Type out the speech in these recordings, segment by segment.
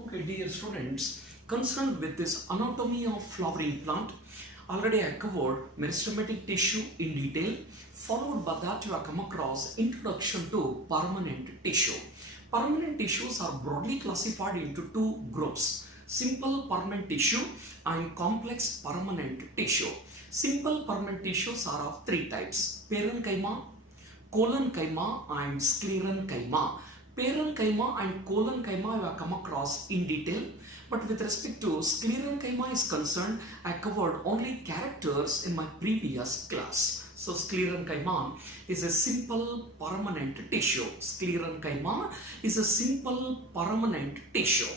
Okay, dear students, concerned with this anatomy of flowering plant, already I covered meristematic tissue in detail. Followed by that, you have come across introduction to permanent tissue. Permanent tissues are broadly classified into two groups: simple permanent tissue and complex permanent tissue. Simple permanent tissues are of three types: parenchyma, collenchyma and sclerenchyma. Parenchyma and collenchyma I have come across in detail, but with respect to sclerenchyma is concerned, I covered only characters in my previous class. So sclerenchyma is a simple permanent tissue. Sclerenchyma is a simple permanent tissue.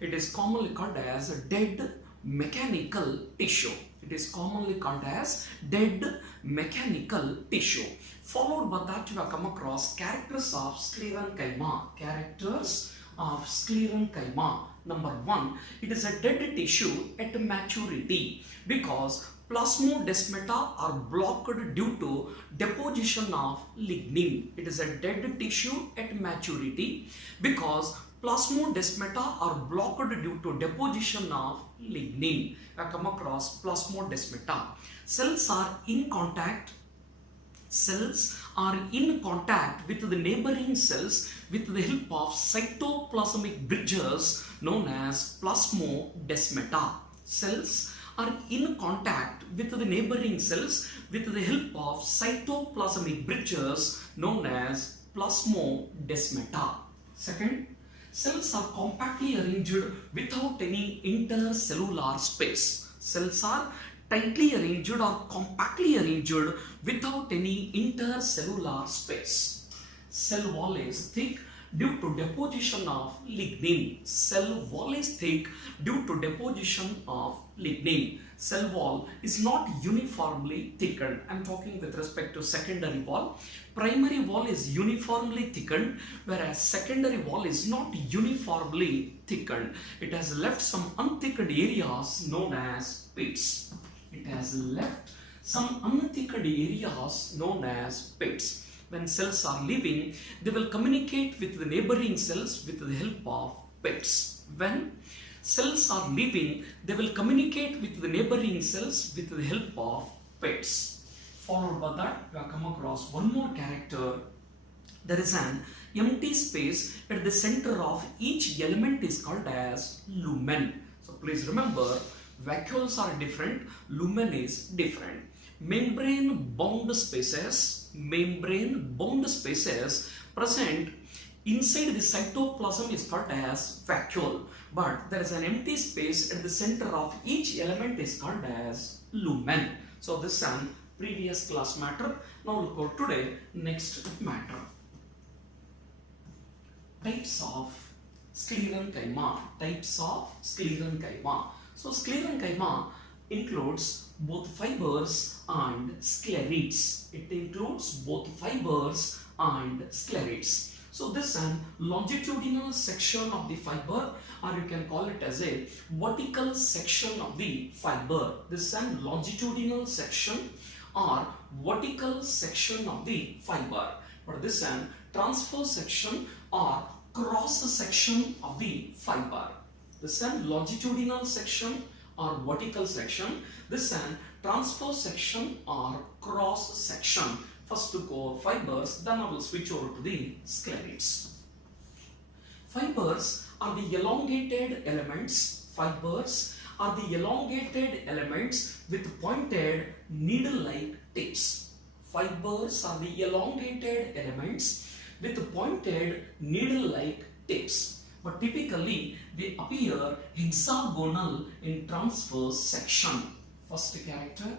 It is commonly called as a dead mechanical tissue. It is commonly called as dead mechanical tissue. Followed by that, you have come across characters of sclerenchyma. Characters of sclerenchyma. Number one, it is a dead tissue at maturity because plasmodesmata are blocked due to deposition of lignin. It is a dead tissue at maturity because plasmodesmata are blocked due to deposition of lignin. I come across plasmodesmata. Cells are in contact with the neighboring cells with the help of cytoplasmic bridges known as plasmodesmata. Cells are in contact with the neighboring cells with the help of cytoplasmic bridges known as plasmodesmata. Second, cells are compactly arranged without any intercellular space. Cells are tightly arranged or compactly arranged without any intercellular space. Cell wall is thick due to deposition of lignin. Cell wall is thick due to deposition of lignin. Cell wall is not uniformly thickened. I am talking with respect to secondary wall. Primary wall is uniformly thickened, whereas secondary wall is not uniformly thickened. It has left some unthickened areas known as pits. It has left some unthickened areas known as pits. When cells are living, they will communicate with the neighboring cells with the help of pits. When cells are living, they will communicate with the neighboring cells with the help of pits. Followed by that, we have come across one more character. There is an empty space at the center of each element is called as lumen. So please remember, vacuoles are different, lumen is different. Membrane bound spaces present inside the cytoplasm is called as vacuole, but there is an empty space at the center of each element is called as lumen. So this is an previous class matter. Now look at today next matter. Types of sclerenchyma. So sclerenchyma includes both fibers and sclereids. It includes both fibers and sclereids. So this is a longitudinal section of the fiber, or you can call it as a vertical section of the fiber. This is a longitudinal section or vertical section of the fiber. But this is a transverse section or cross section of the fiber. This is a longitudinal section or vertical section. This is a transverse section or cross section. First to go fibers, then I will switch over to the sclereids. Fibers are the elongated elements. Fibers are the elongated elements with pointed needle-like tips. Fibers are the elongated elements with pointed needle-like tips, but typically they appear hexagonal in transverse section. First character,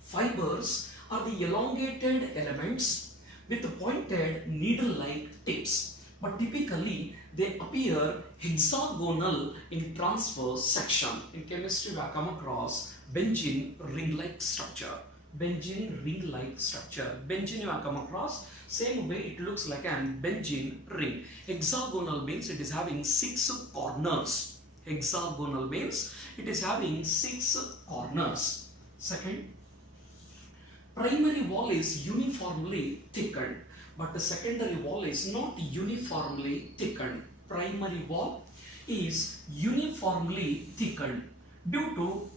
fibers are the elongated elements with pointed needle-like tips, but typically they appear hexagonal in transverse section. In chemistry we have come across benzene ring-like structure. Benzene ring-like structure. Benzene you have come across, same way it looks like an benzene ring. Hexagonal means it is having 6 corners. Hexagonal means it is having 6 corners. Second, primary wall is uniformly thickened, but the secondary wall is not uniformly thickened. Primary wall is uniformly thickened due to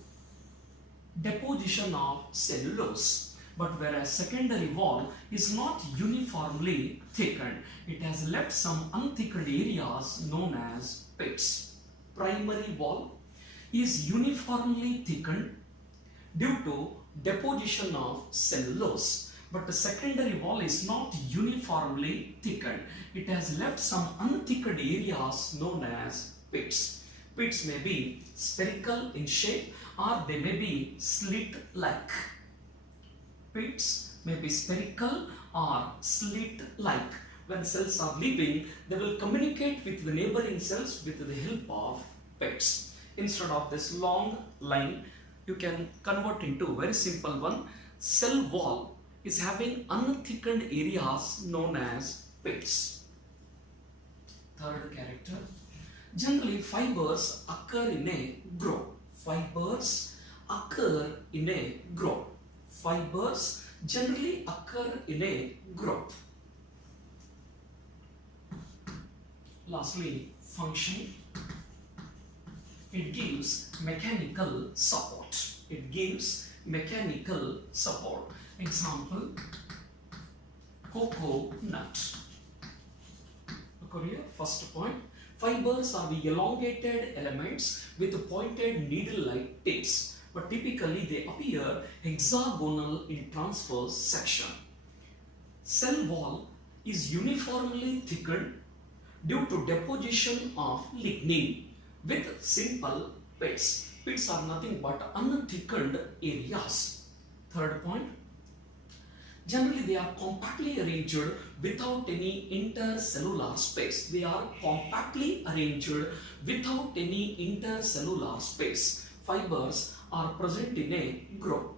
deposition of cellulose. But whereas secondary wall is not uniformly thickened, it has left some unthickened areas known as pits. Primary wall is uniformly thickened due to deposition of cellulose. But the secondary wall is not uniformly thickened. It has left some unthickened areas known as pits. Pits may be spherical in shape or they may be slit-like. Pits may be spherical or slit-like. When cells are living, they will communicate with the neighboring cells with the help of pits. Instead of this long line, you can convert into a very simple one. Cell wall is having unthickened areas known as pits. Third character. Generally, fibers occur in a growth. Fibers occur in a growth. Fibers generally occur in a growth. Lastly, function. It gives mechanical support. It gives mechanical support. Example, cocoa nut. Look here, first point. Fibers are the elongated elements with pointed needle-like tips, but typically they appear hexagonal in transverse section. Cell wall is uniformly thickened due to deposition of lignin with simple pits. Pits are nothing but unthickened areas. Third point. Generally, they are compactly arranged without any intercellular space. They are compactly arranged without any intercellular space. Fibers are present in a group.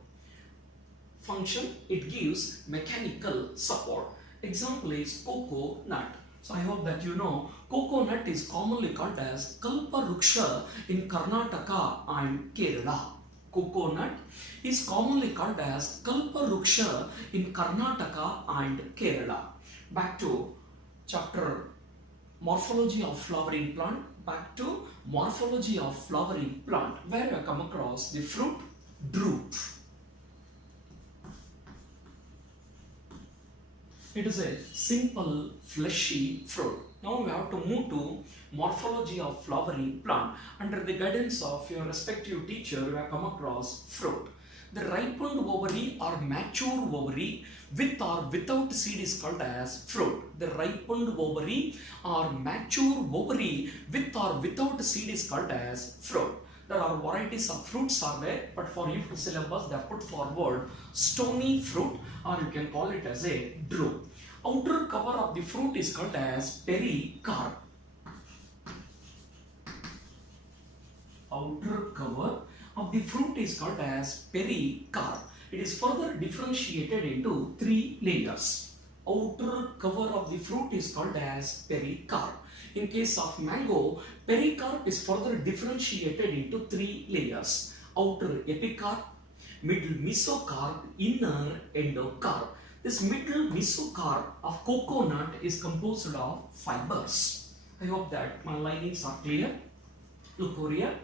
Function, it gives mechanical support. Example is cocoa nut. So I hope that you know cocoa nut is commonly called as kalparuksha in Karnataka and Kerala. Coconut is commonly called as kalparuksha in Karnataka and Kerala. Back to chapter morphology of flowering plant. Back to morphology of flowering plant, where you come across the fruit drupe. It is a simple fleshy fruit. Now we have to move to morphology of flowering plant. Under the guidance of your respective teacher, you have come across fruit. The ripened ovary or mature ovary with or without seed is called as fruit. The ripened ovary or mature ovary with or without seed is called as fruit. There are varieties of fruits are there, but for you to syllabus they have put forward stony fruit, or you can call it as a drupe. Outer cover of the fruit is called as pericarp. Outer cover of the fruit is called as pericarp. It is further differentiated into three layers. Outer cover of the fruit is called as pericarp. In case of mango, pericarp is further differentiated into three layers. Outer epicarp, middle mesocarp, inner endocarp. This middle mesocarp of coconut is composed of fibers. I hope that my linings are clear. Look over here.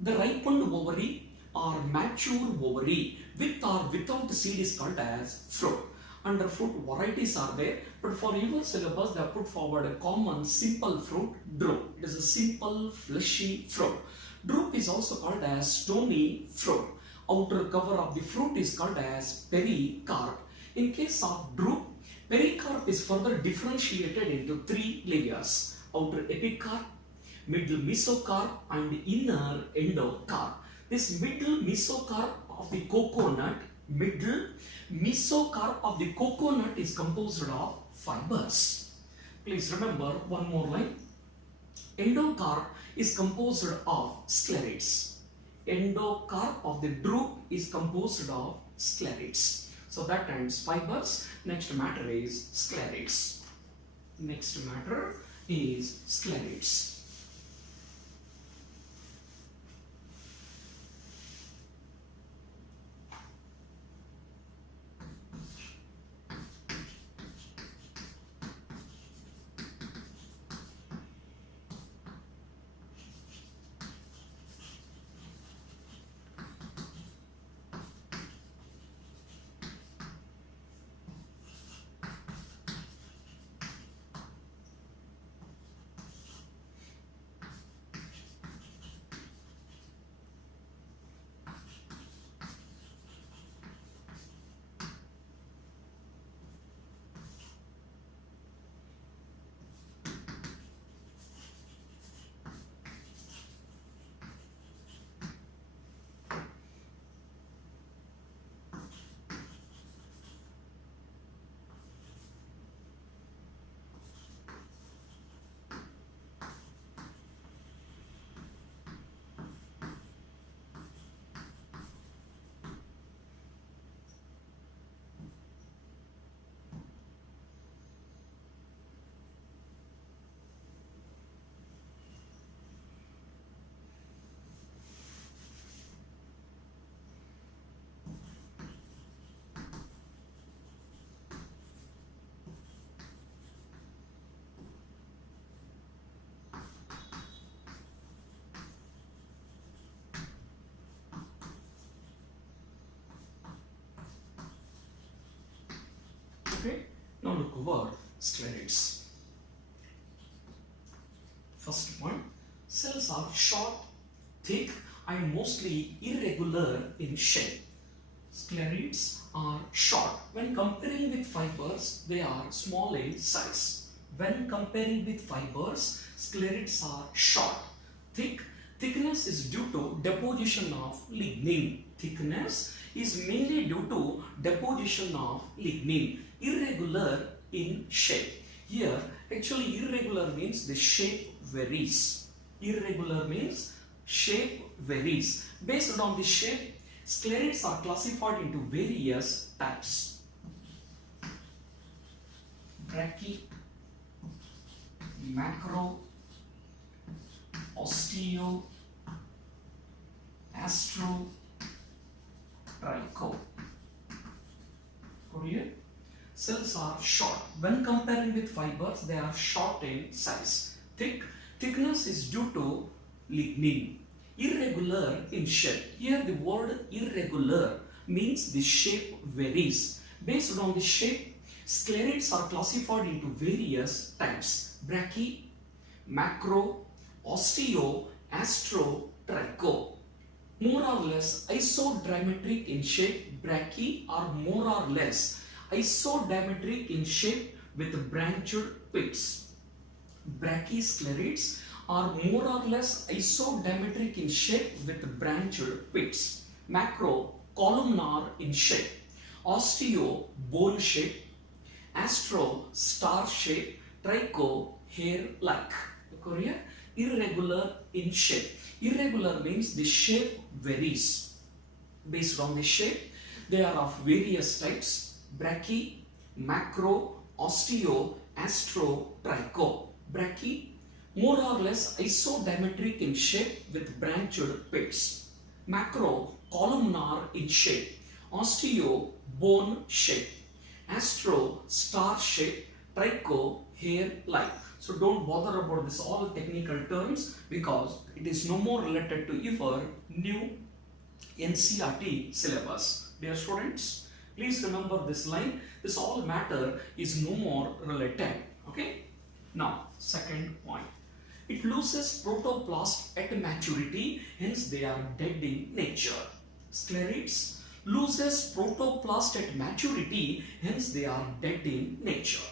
The ripened ovary or mature ovary with or without seed is called as fruit. Under fruit varieties are there, but for your syllabus they have put forward a common simple fruit drupe. It is a simple fleshy fruit. Drupe is also called as stony fruit. Outer cover of the fruit is called as pericarp. In case of drupe, pericarp is further differentiated into three layers. Outer epicarp, middle mesocarp and inner endocarp. This middle mesocarp of the coconut, is composed of fibers. Please remember one more line. Endocarp is composed of sclereids. Endocarp of the drupe is composed of sclereids. So that ends fibers. Next matter is sclereids. Next matter is sclereids. Okay, now look over sclereids. First point, cells are short, thick and mostly irregular in shape. Sclereids are short. When comparing with fibers, they are small in size. When comparing with fibers, sclereids are short. Thick. Thickness is due to deposition of lignin. Thickness is mainly due to deposition of lignin. Irregular in shape. Here, actually irregular means the shape varies. Irregular means shape varies. Based on the shape, sclereids are classified into various types. Brachy, macro, osteo, astro, tricho. Korean. Cells are short. When comparing with fibers, they are short in size. Thick. Thickness is due to lignin. Irregular in shape. Here the word irregular means the shape varies. Based on the shape, sclereids are classified into various types. Brachy, macro, osteo, astro, tricho. More or less isodiametric in shape, brachy are more or less isodiametric in shape with branched pits. Brachysclereids are more or less isodiametric in shape with branched pits. Macro, columnar in shape. Osteo, bone shape. Astro, star shape. Tricho, hair-like. Korea, irregular in shape. Irregular means the shape varies. Based on the shape, they are of various types. Brachy, macro, osteo, astro, tricho. Brachy, more or less isodiametric in shape with branched pits. Macro, columnar in shape. Osteo, bone shape. Astro, star shape. Tricho, hair-like. So don't bother about this all technical terms because it is no more related to your new NCERT syllabus. Dear students, please remember this line. This all matter is no more related. Okay. Now, second point. It loses protoplast at maturity, hence they are dead in nature. Sclereids loses protoplast at maturity, hence they are dead in nature.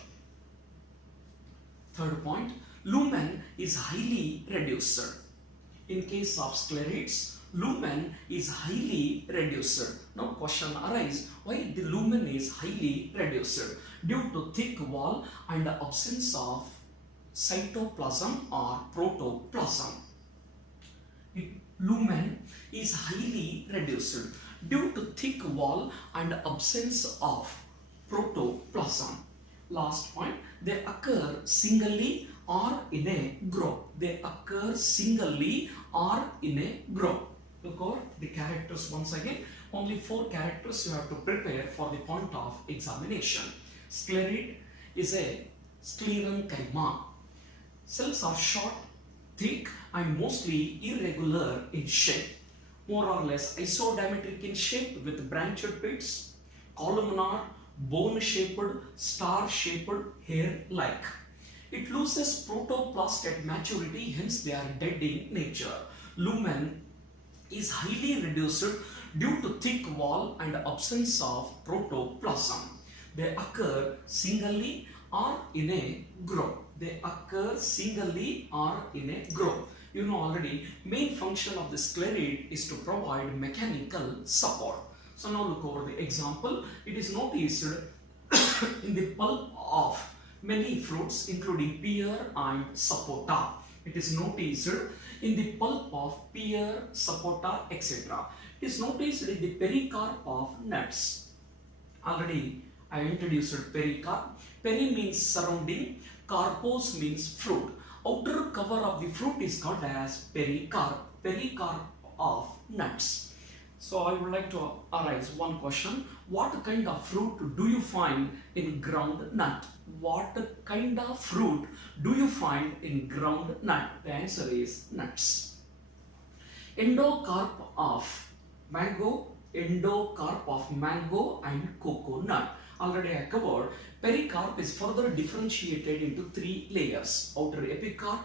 Third point, lumen is highly reduced. In case of sclereids, lumen is highly reduced. Now question arises, why the lumen is highly reduced? Due to thick wall and absence of cytoplasm or protoplasm. Lumen is highly reduced due to thick wall and absence of protoplasm. Last point, they occur singly or in a group. They occur singly or in a group. Look over the characters once again. Only 4 characters you have to prepare for the point of examination. Sclereid is a sclerenchyma. Cells are short, thick and mostly irregular in shape. More or less isodiametric in shape with branched pits, columnar, bone-shaped, star-shaped, hair-like. It loses protoplast at maturity, hence they are dead in nature. Lumen is highly reduced due to thick wall and absence of protoplasm. They occur singly or in a group. They occur singly or in a group. You know already, main function of the sclereid is to provide mechanical support. So now look over the example. It is noticed in the pulp of many fruits including pear and sapota. It is noticed in the pulp of pear, sapota, etc. It is noticed in the pericarp of nuts. Already I introduced pericarp. Peri means surrounding, carpos means fruit. Outer cover of the fruit is called as pericarp. Pericarp of nuts. So I would like to arise one question. What kind of fruit do you find in ground nut? What kind of fruit do you find in ground nut? The answer is nuts. Endocarp of mango, endocarp of mango and coconut. already I covered. Pericarp is further differentiated into three layers: outer epicarp,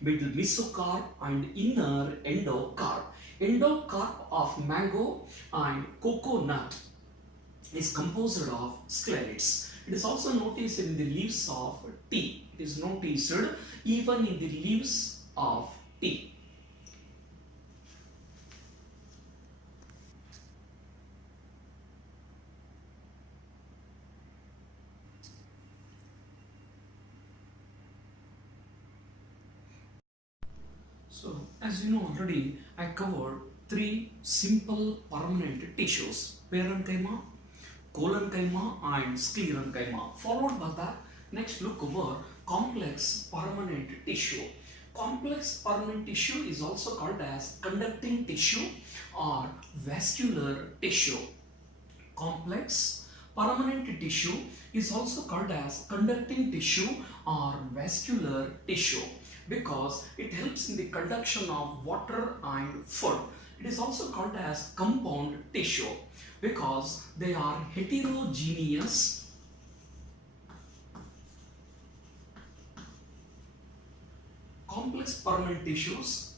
middle mesocarp, and inner endocarp. Endocarp of mango and coconut is composed of sclereids. It is also noticed in the leaves of tea. It is noticed even in the leaves of tea. So, as you know already, I covered three simple permanent tissues: parenchyma, collenchyma, and sclerenchyma. Followed by that, next look over complex permanent tissue. Complex permanent tissue is also called as conducting tissue or vascular tissue. Complex permanent tissue is also called as conducting tissue or vascular tissue because it helps in the conduction of water and food. It is also called as compound tissue because they are heterogeneous complex permanent tissues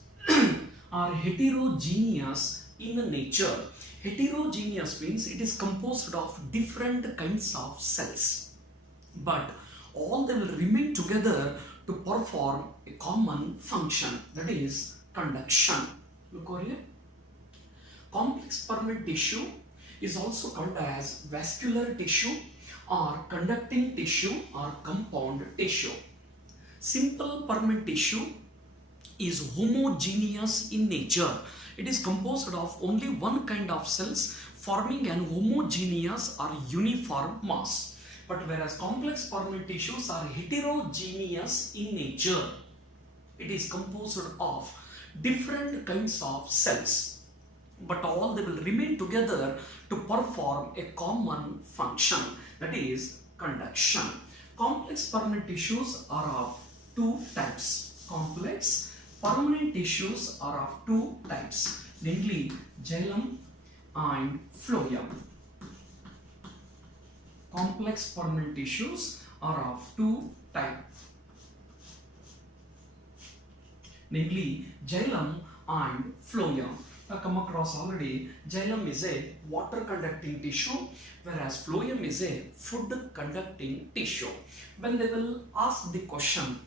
are heterogeneous in nature. Heterogeneous means it is composed of different kinds of cells, but all they will remain together to perform a common function, that is conduction. Look over here. Complex permanent tissue is also called as vascular tissue or conducting tissue or compound tissue. Simple permanent tissue is homogeneous in nature. It is composed of only one kind of cells forming an homogeneous or uniform mass. But whereas complex permanent tissues are heterogeneous in nature, it is composed of different kinds of cells, but all they will remain together to perform a common function, that is conduction. Complex permanent tissues are of two types. Complex permanent tissues are of two types, namely xylem and phloem. Complex permanent tissues are of two types, namely xylem and phloem. I come across already, xylem is a water conducting tissue, whereas phloem is a food conducting tissue. When they will ask the question,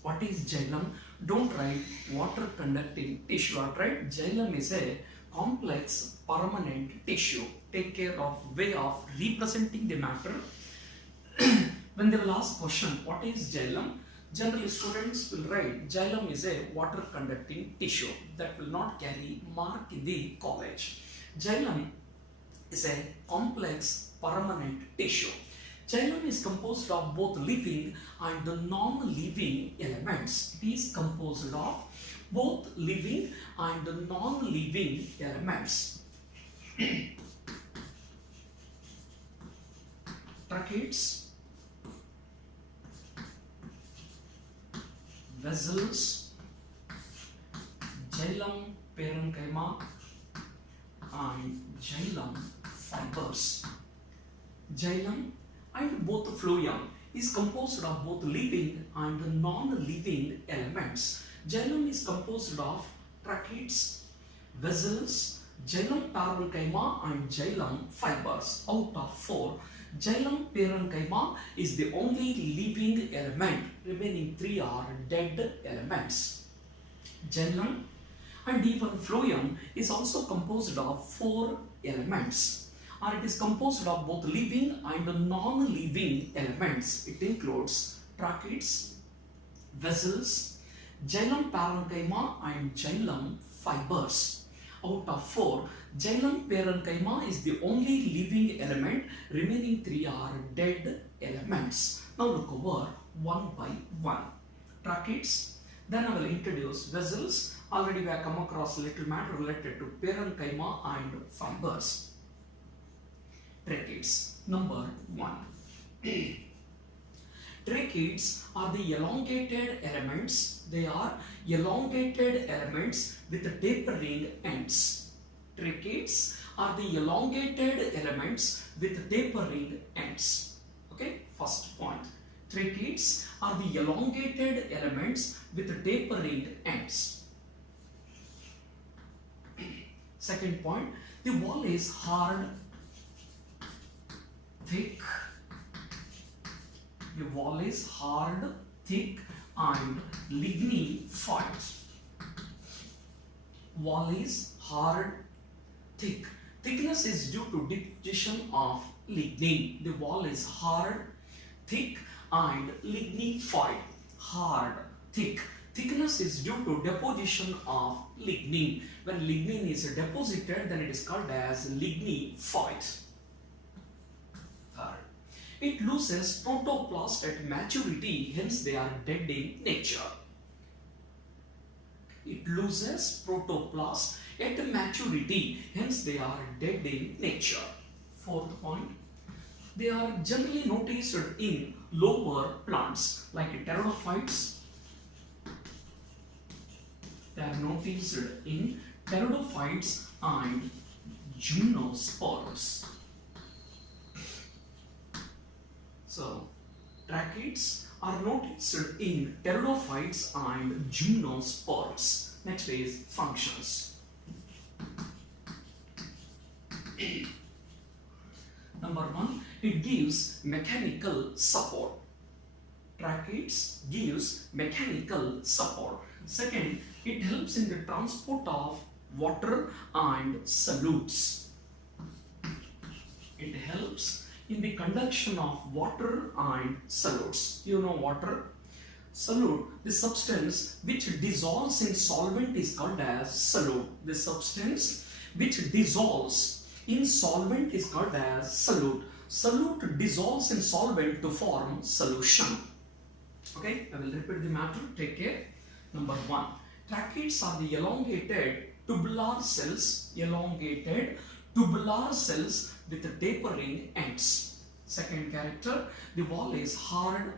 what is xylem? Don't write water conducting tissue, alright? Xylem is a complex permanent tissue. Take care of way of representing the matter. When they will ask question, what is xylem? Generally students will write xylem is a water conducting tissue. That will not carry mark in the college. Xylem is a complex permanent tissue. Xylem is composed of both living and non-living elements. It is composed of both living and non-living elements. Tracheids, vessels, xylem, parenchyma, and xylem fibers. Xylem and both phloem is composed of both living and non-living elements. Xylem is composed of tracheids, vessels, xylem parenchyma, and xylem fibers. Out of four, xylem parenchyma is the only living element. Remaining three are dead elements. Xylem and even phloem is also composed of four elements, or it is composed of both living and non-living elements. It includes tracheids, vessels, xylem parenchyma, and xylem fibers. Out of four, xylem parenchyma is the only living element. Remaining three are dead elements. Now look over one by one. Tracheids, then I will introduce vessels. Already we have come across little matter related to parenchyma and fibers. Tracheids, number one. Tracheids are the elongated elements. They are elongated elements with tapering ends. Tracheids are the elongated elements with tapering ends. Okay, first point. Tracheids are the elongated elements with tapering ends. Second point, the wall is hard, thick. The wall is hard, thick and lignified. Wall is hard, thick. Thickness is due to deposition of lignin. The wall is hard, thick and lignified. Hard, thick. Thickness is due to deposition of lignin. When lignin is deposited, then it is called as lignified. Third, it loses protoplast at maturity, hence they are dead in nature. It loses protoplast at maturity, hence they are dead in nature. Fourth point, they are generally noticed in lower plants like pteridophytes. They are noticed in pteridophytes and gymnosperms. So, tracheids are noticed in pteridophytes and gymnosperms. Next is functions. Number one, it gives mechanical support. Tracheids gives mechanical support. Second, it helps in the transport of water and solutes. It helps in the conduction of water and solutes. You know water? Solute, the substance which dissolves in solvent is called as solute. The substance which dissolves in solvent is called as solute. Solute dissolves in solvent to form solution. Okay, I will repeat the matter. Take care. Number one, tracheids are the elongated tubular cells. Elongated tubular cells with tapering ends. Second character, the wall is hard,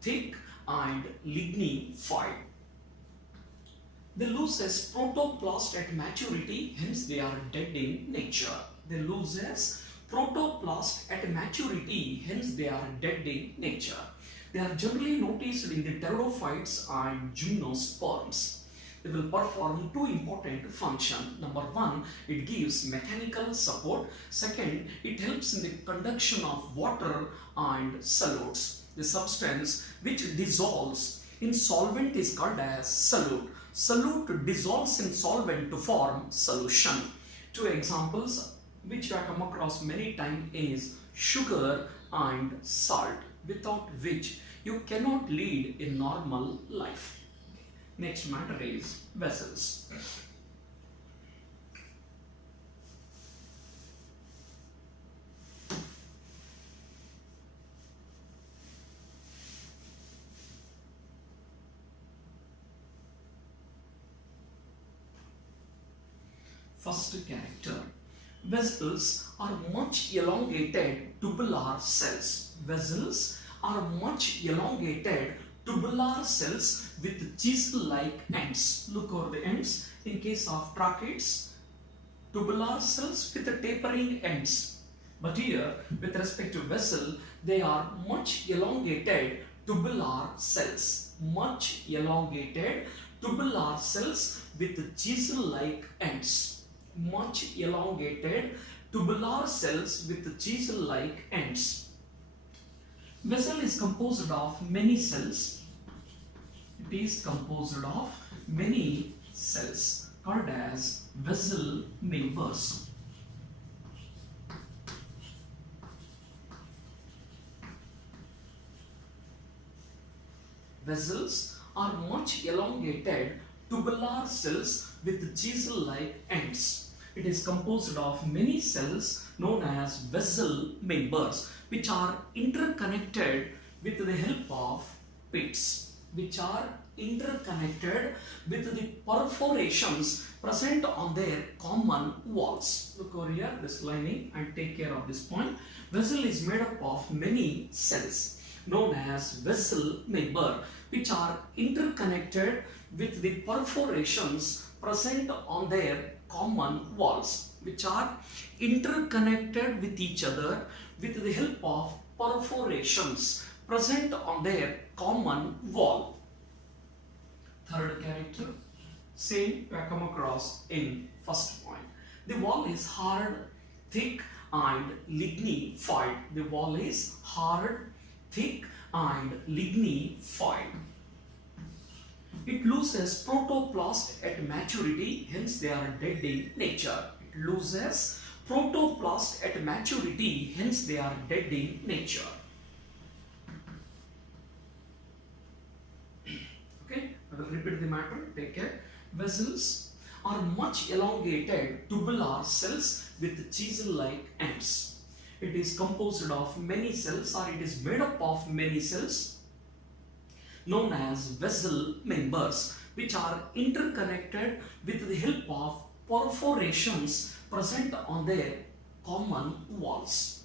thick and lignified. They lose as protoplast at maturity, hence they are dead in nature. They lose as protoplast at maturity, hence they are dead in nature. They are generally noticed in the pteridophytes and gymnosperms. They will perform two important functions. Number one, it gives mechanical support. Second, it helps in the conduction of water and solutes. The substance which dissolves in solvent is called as solute. Solute dissolves in solvent to form solution. Two examples which I come across many times is sugar and salt, without which you cannot lead a normal life. Next matter is vessels. First character. Vessels are much elongated tubular cells. Vessels are much elongated tubular cells with chisel-like ends. Look over the ends. In case of tracheids, tubular cells with tapering ends. But here, with respect to vessel, they are much elongated tubular cells. Much elongated tubular cells with chisel-like ends. Much elongated tubular cells with chisel-like ends. Vessel is composed of many cells. It is composed of many cells called as vessel members. Vessels are much elongated tubular cells with chisel-like ends. It is composed of many cells known as vessel members, which are interconnected with the help of pits, which are interconnected with the perforations present on their common walls. Look over here, this lining, and take care of this point. Vessel is made up of many cells known as vessel member, which are interconnected with the perforations present on their common walls, which are interconnected with each other with the help of perforations present on their common wall. Third character, same we have come across in first point. The wall is hard, thick and lignified. The wall is hard, thick and lignified. It loses protoplast at maturity, hence they are dead in nature. It loses protoplast at maturity, hence they are dead in nature. Okay, I will repeat the matter, take care. Vessels are much elongated tubular cells with chisel-like ends. It is composed of many cells, or it is made up of many cells known as vessel members, which are interconnected with the help of perforations present on their common walls.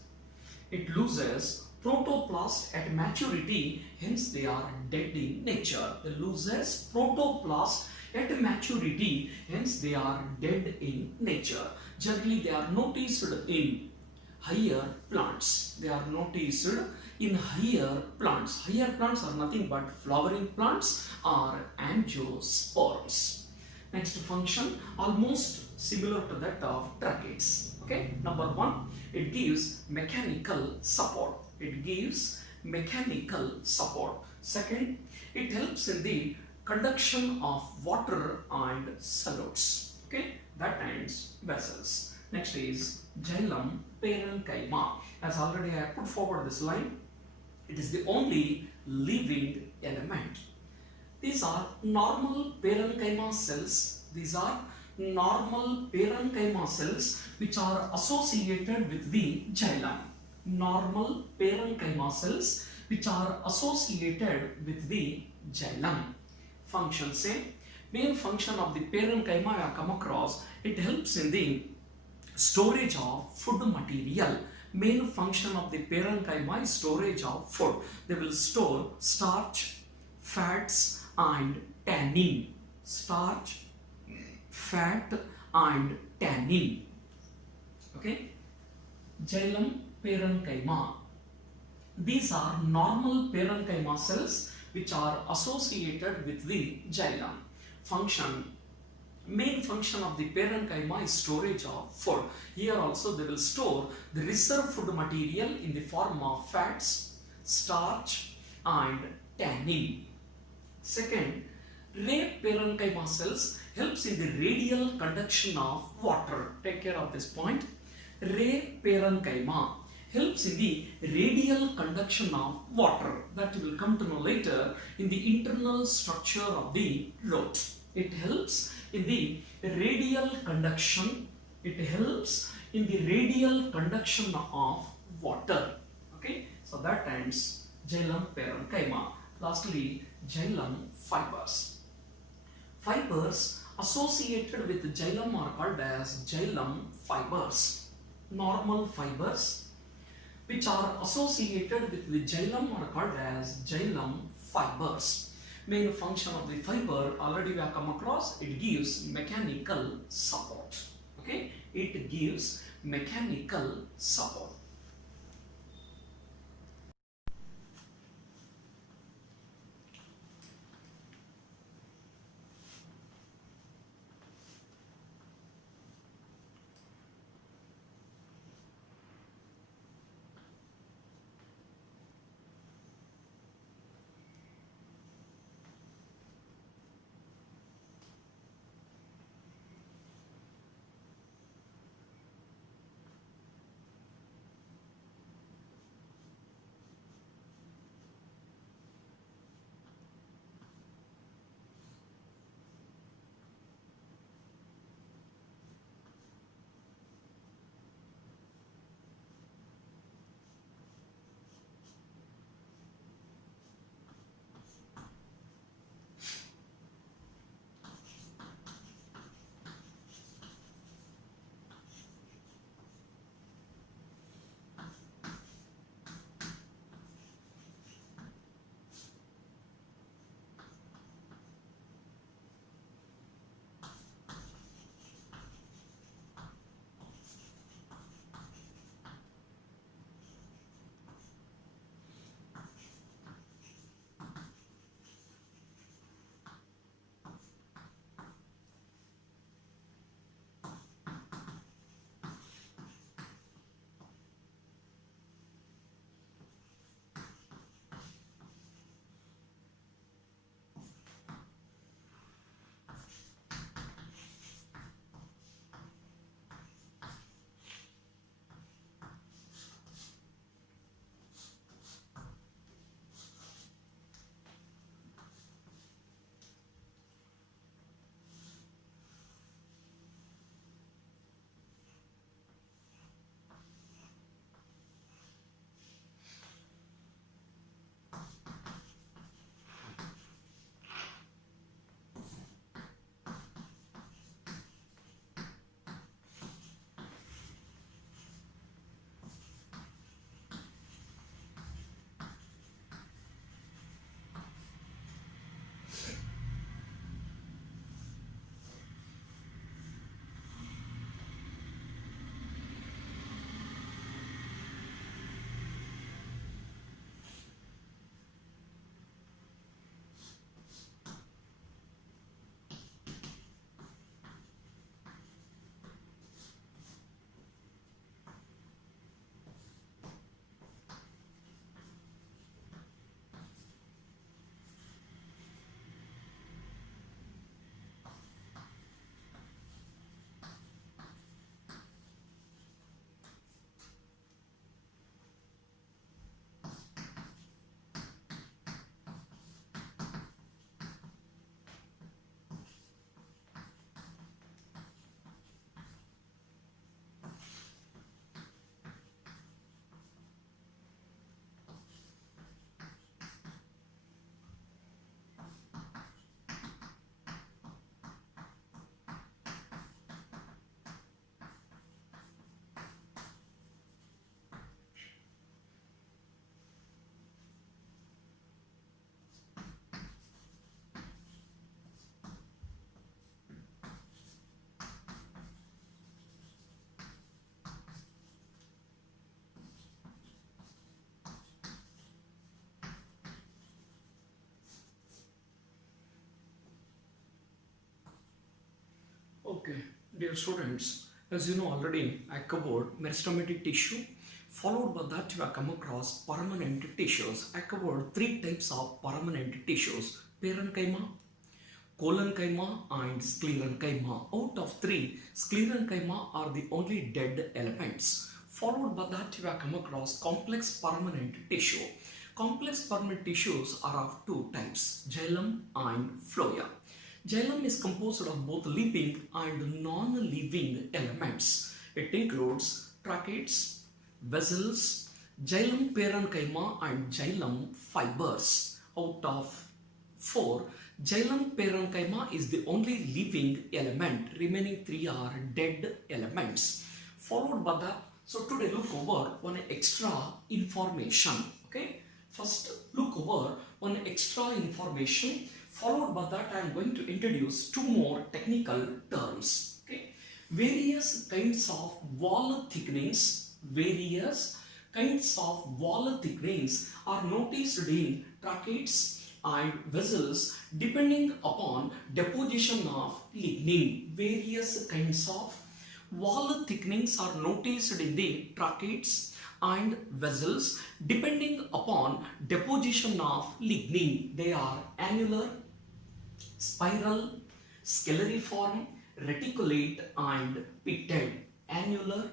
It loses protoplast at maturity, hence they are dead in nature. It loses protoplast at maturity, hence they are dead in nature. Generally, they are noticed in higher plants. They are noticed in higher plants. Higher plants are nothing but flowering plants or angiosperms. Next function, almost similar to that of tracheids. Okay, number one, it gives mechanical support. It gives mechanical support. Second, it helps in the conduction of water and solids. Okay, that ends vessels. Next is xylem parenchyma. As already I have put forward this line, it is the only living element. These are normal parenchyma cells. These are normal parenchyma cells which are associated with the xylem. Normal parenchyma cells which are associated with the xylem. Function same. Main function of the parenchyma I have come across, it helps in the storage of food material. Main function of the parenchyma is storage of food. They will store starch, fats and tannin. Starch, fat and tannin. Okay. Xylem parenchyma. These are normal parenchyma cells which are associated with the xylem. Function, main function of the parenchyma is storage of food. Here also they will store the reserve food material in the form of fats, starch and tannin. Second, ray parenchyma cells helps in the radial conduction of water. Take care of this point. Ray parenchyma helps in the radial conduction of water. That you will come to know later in the internal structure of the root. It helps in the radial conduction. It helps in the radial conduction of water. Okay, so that ends xylem parenchyma. Lastly, xylem fibers. Fibers associated with xylem are called as xylem fibers. Normal fibers which are associated with the xylem are called as xylem fibers. Main function of the fiber already we have come across, it gives mechanical support. Okay, it gives mechanical support. Okay, dear students, as you know already, I covered meristematic tissue. Followed by that, you have come across permanent tissues. I covered three types of permanent tissues: parenchyma, collenchyma, and sclerenchyma. Out of three, sclerenchyma are the only dead elements. Followed by that, you have come across complex permanent tissue. Complex permanent tissues are of two types: xylem and phloem. Xylem is composed of both living and non-living elements. It includes tracheids, vessels, xylem parenchyma and xylem fibers. Out of four, xylem parenchyma is the only living element. Remaining three are dead elements. Followed by that, so today look over one extra information. Okay, first look over one extra information. Followed by that, I am going to introduce two more technical terms. Okay, various kinds of wall thickenings. Various kinds of wall thickenings are noticed in tracheids and vessels depending upon deposition of lignin. Various kinds of wall thickenings are noticed in the tracheids and vessels depending upon deposition of lignin. They are annular, spiral, scleriform, reticulate and pitted. Annular,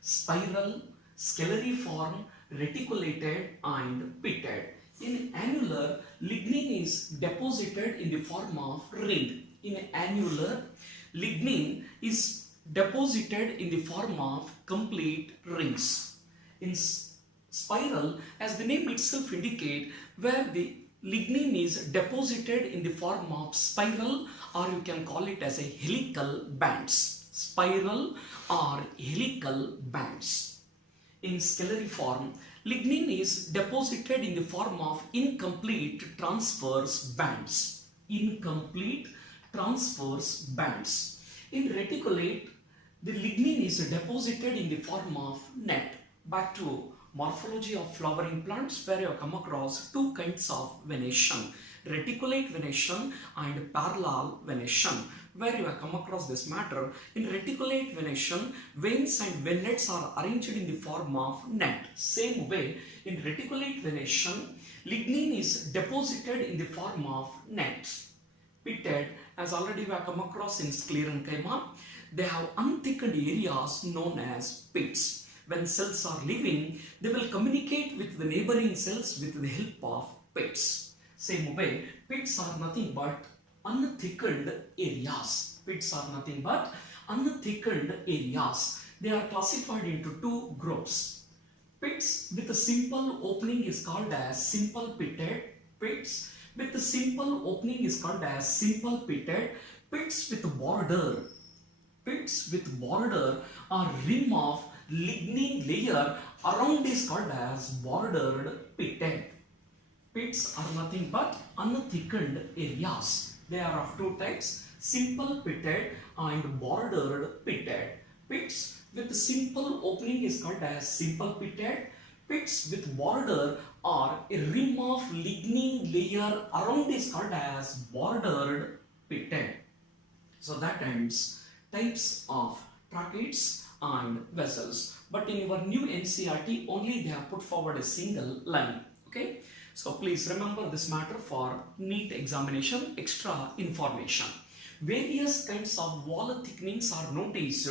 spiral, scleriform, reticulated and pitted. In annular, lignin is deposited in the form of ring. In annular, lignin is deposited in the form of complete rings. In spiral, as the name itself indicates, where the lignin is deposited in the form of spiral, or you can call it as a helical bands. Spiral or helical bands. In scleriform, lignin is deposited in the form of incomplete transverse bands. Incomplete transverse bands. In reticulate, the lignin is deposited in the form of net. Back to morphology of flowering plants, where you have come across two kinds of venation: reticulate venation and parallel venation. Where you have come across this matter, in reticulate venation, veins and venets are arranged in the form of net. Same way, in reticulate venation, lignin is deposited in the form of net. Pitted, as already we have come across in sclerenchyma, they have unthickened areas known as pits. When cells are living, they will communicate with the neighboring cells with the help of pits. Same way, pits are nothing but unthickened areas. Pits are nothing but unthickened areas. They are classified into two groups. Pits with a simple opening is called as simple pitted. Pits with a simple opening is called as simple pitted. Pits with border. Pits with border or rim of lignin layer around is called as bordered pitted. Pits are nothing but unthickened areas. They are of two types: simple pitted and bordered pitted. Pits with simple opening is called as simple pitted. Pits with border or a rim of lignin layer around is called as bordered pitted. So that ends types of tracheids and vessels. But in your new NCERT, only they have put forward a single line. Okay. So please remember this matter for NEET examination, extra information. Various kinds of wall thickenings are noticed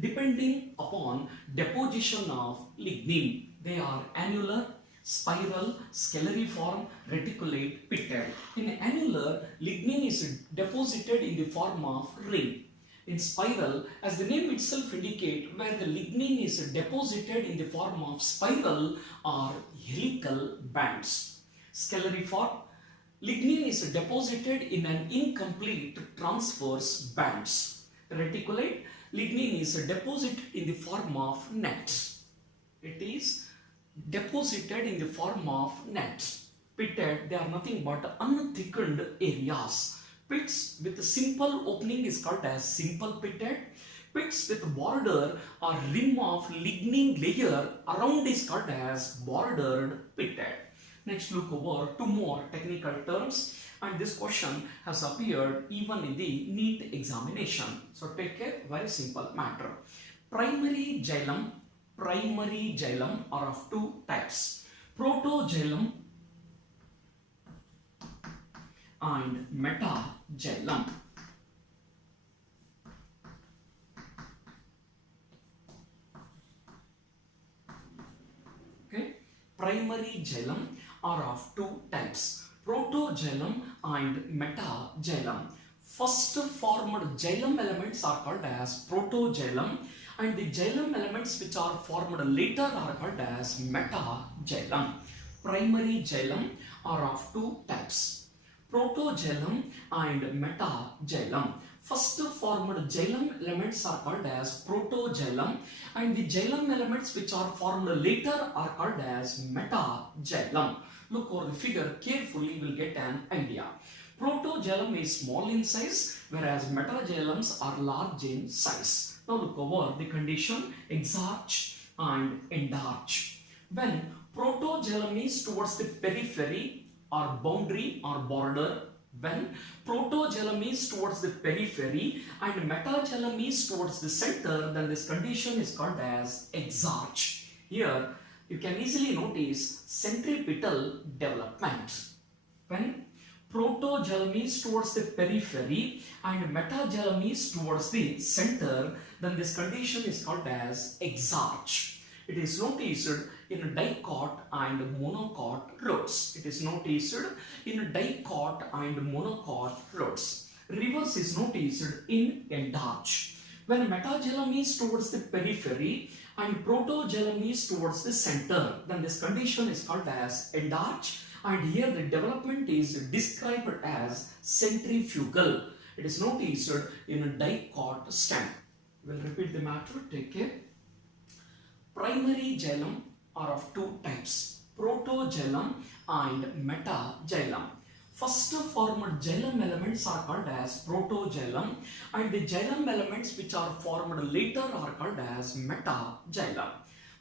depending upon deposition of lignin. They are annular, spiral, scleriform, reticulate, pitted. In annular, lignin is deposited in the form of ring. In spiral, as the name itself indicates, where the lignin is deposited in the form of spiral or helical bands. Scleriform, lignin is deposited in an incomplete transverse bands. Reticulate, lignin is deposited in the form of nets. It is deposited in the form of nets. Pitted, they are nothing but unthickened areas. Pits with a simple opening is called as simple pitted. Pits with border or rim of lignin layer around is called as bordered pitted. Next, look over two more technical terms. and this question has appeared even in the NEET examination. So take a very simple matter. Primary xylem are of two types, protoxylem and metaxylem. Okay, primary xylem are of two types, protoxylem and metaxylem. First formed xylem elements are called as protoxylem, and the xylem elements which are formed later are called as metaxylem. Primary xylem are of two types, protoxylem and metaxylem. First formed xylem elements are called as protoxylem, and the xylem elements which are formed later are called as metaxylem. Look over the figure carefully, you will get an idea. Protoxylem is small in size, whereas metaxylems are large in size. Now look over the condition, exarch and endarch. When protoxylem is towards the periphery or boundary or border, when protoxylem is towards the periphery and metaxylem is towards the center, then this condition is called as exarch. Here you can easily notice centripetal development. When protoxylem is towards the periphery and metaxylem is towards the center, then this condition is called as exarch. It is noticed in dicot and monocot rods. It is noticed in dicot and monocot rods. Reverse is noticed in endarch. When metaxylem is towards the periphery and protoxylem is towards the center, then this condition is called as endarch, and here the development is described as centrifugal. It is noticed in a dicot stem. We will repeat the matter, take care. Primary xylem are of two types, protoxylem and metaxylem. First formed xylem elements are called as protoxylem, and the xylem elements which are formed later are called as metaxylem.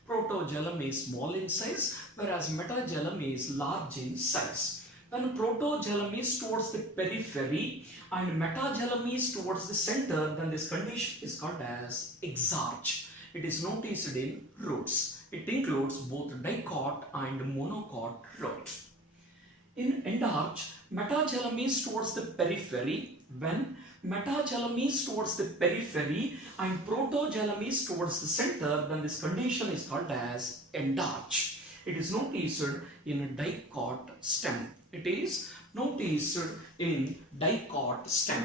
Protoxylem is small in size, whereas metaxylem is large in size. When protoxylem is towards the periphery and metaxylem is towards the center, then this condition is called as exarch. It is noticed in roots. It includes both dicot and monocot rods. In endarch, metaxylem is towards the periphery. When metaxylem is towards the periphery and protoxylem is towards the center, then this condition is called as endarch. It is noticed in a dicot stem. It is noticed in dicot stem.